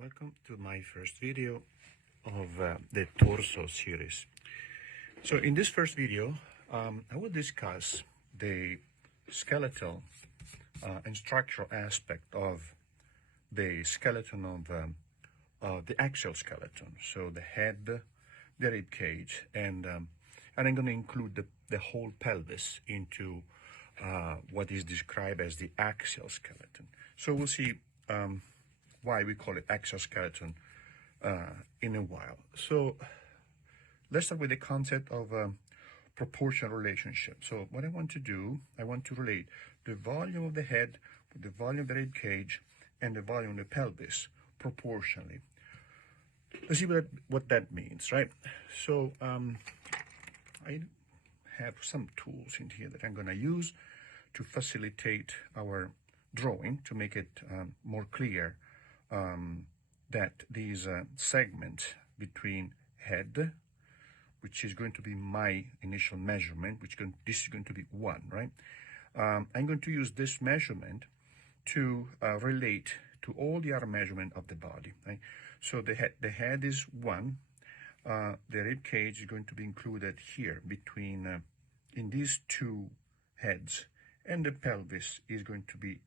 Welcome to my first video of the torso series. So in this first video, I will discuss the skeletal and structural aspect of the skeleton of the axial skeleton. So the head, the rib cage, and I'm going to include the whole pelvis into what is described as the axial skeleton. So we'll see why we call it axial skeleton in a while. So let's start with the concept of proportional relationship. So what I want to do, I want to relate the volume of the head with the volume of the rib cage and the volume of the pelvis proportionally. Let's see what that means, right? So I have some tools in here that I'm going to use to facilitate our drawing, to make it more clear that these segments between head, which is going to be my initial measurement, this is going to be 1, right? I'm going to use this measurement to relate to all the other measurement of the body, right? So the head is 1. The rib cage is going to be included here between in these two heads, and the pelvis is going to be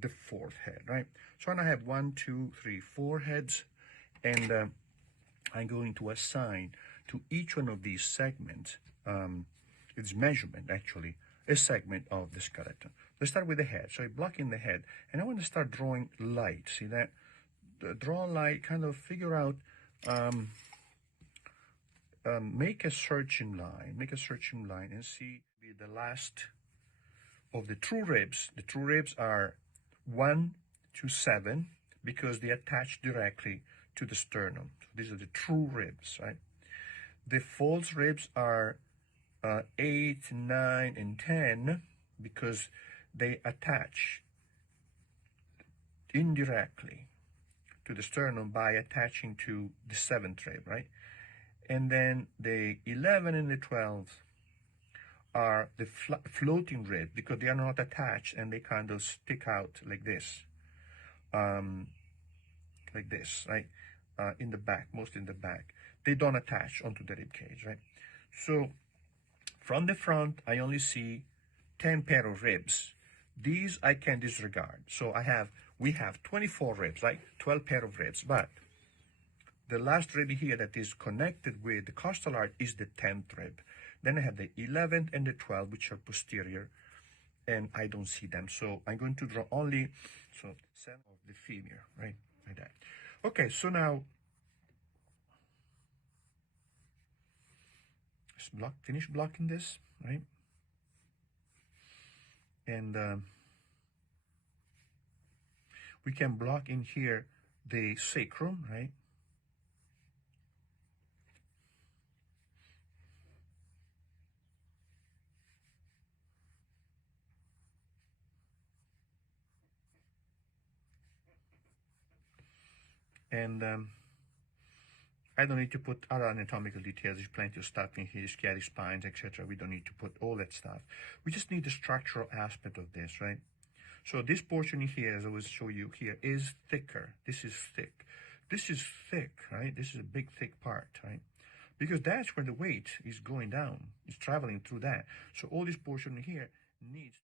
the 4th head, right? So I have 1, 2, 3, 4 heads, and I'm going to assign to each one of these segments, its measurement actually, a segment of the skeleton. Let's start with the head. So I block in the head, and I want to start drawing light. See that? Draw light, kind of figure out, make a searching line, and see the last of the true ribs. The true ribs are 1 to 7 because they attach directly to the sternum. So these are the true ribs, right? The false ribs are 8, 9, and 10 because they attach indirectly to the sternum by attaching to the 7th rib, right? And then the 11 and the 12 are the floating ribs because they are not attached and they kind of stick out like this, right? In the back, mostly in the back. They don't attach onto the rib cage, right? So from the front, I only see 10 pair of ribs. These I can disregard. So we have 24 ribs, like 12 pair of ribs, but the last rib here that is connected with the costal arch is the 10th rib. Then I have the 11th and the 12th, which are posterior, and I don't see them. So I'm going to draw only 7 of the femur, right? Like that. Okay, so now let's finish blocking this, right? And we can block in here the sacrum, right? And I don't need to put other anatomical details. There's plenty of stuff in here, scaly spines, etc. We don't need to put all that stuff. We just need the structural aspect of this, right? So this portion here, as I will show you here, is thicker. This is thick. This is thick, right? This is a big, thick part, right? Because that's where the weight is going down. It's traveling through that. So all this portion here needs